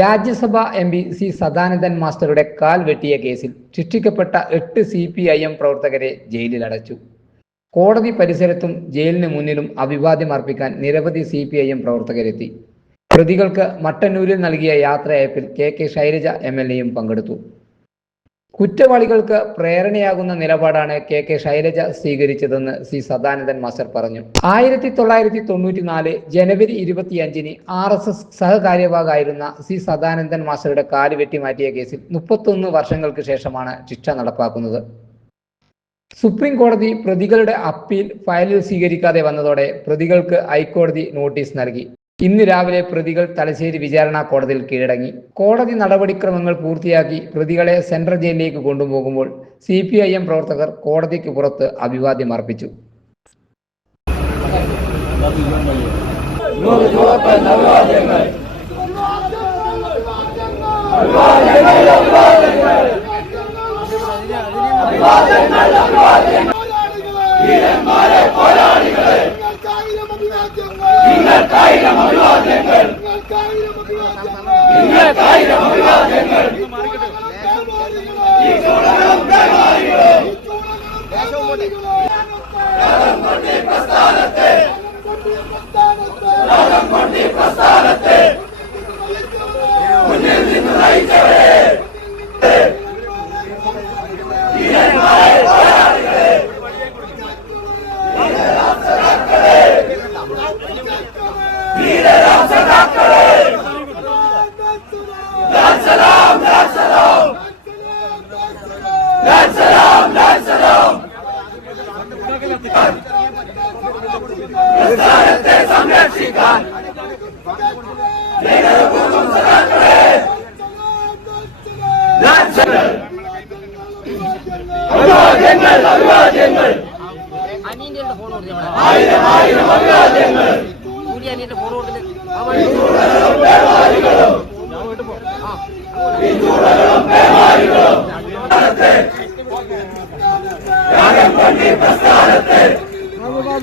രാജ്യസഭാ MP. C Sadanandan മാസ്റ്ററുടെ കാൽ വെട്ടിയ കേസിൽ ശിക്ഷിക്കപ്പെട്ട 8 CPIM പ്രവർത്തകരെ ജയിലിലടച്ചു. കോടതി പരിസരത്തും ജയിലിന് മുന്നിലും അഭിവാദ്യം അർപ്പിക്കാൻ നിരവധി CPIM പ്രവർത്തകരെത്തി. പ്രതികൾക്ക് മട്ടന്നൂരിൽ നൽകിയ യാത്രയയപ്പിൽ KK ശൈലജ MLA പങ്കെടുത്തു. കുറ്റവാളികൾക്ക് പ്രേരണയാകുന്ന നിലപാടാണ് KK ശൈലജ സ്വീകരിച്ചതെന്ന് സി സദാനന്ദൻ മാസ്റ്റർ പറഞ്ഞു. 1994 ജനുവരി 25 RSS സഹകാര്യവാഹായിരുന്ന സി സദാനന്ദൻ മാസ്റ്ററുടെ കാല് വെട്ടിമാറ്റിയ കേസിൽ 31 വർഷങ്ങൾക്ക് ശേഷമാണ് ശിക്ഷ നടപ്പാക്കുന്നത്. സുപ്രീം കോടതി പ്രതികളുടെ അപ്പീൽ ഫയലിൽ സ്വീകരിക്കാതെ വന്നതോടെ പ്രതികൾക്ക് ഹൈക്കോടതി നോട്ടീസ് നൽകി. ഇന്ന് രാവിലെ പ്രതികൾ തലശ്ശേരി വിചാരണ കോടതിയിൽ കീഴടങ്ങി. കോടതി നടപടിക്രമങ്ങൾ പൂർത്തിയാക്കി പ്രതികളെ സെൻട്രൽ ജയിലിലേക്ക് കൊണ്ടുപോകുമ്പോൾ CPIM പ്രവർത്തകർ കോടതിക്ക് പുറത്ത് അഭിവാദ്യം അർപ്പിച്ചു. ും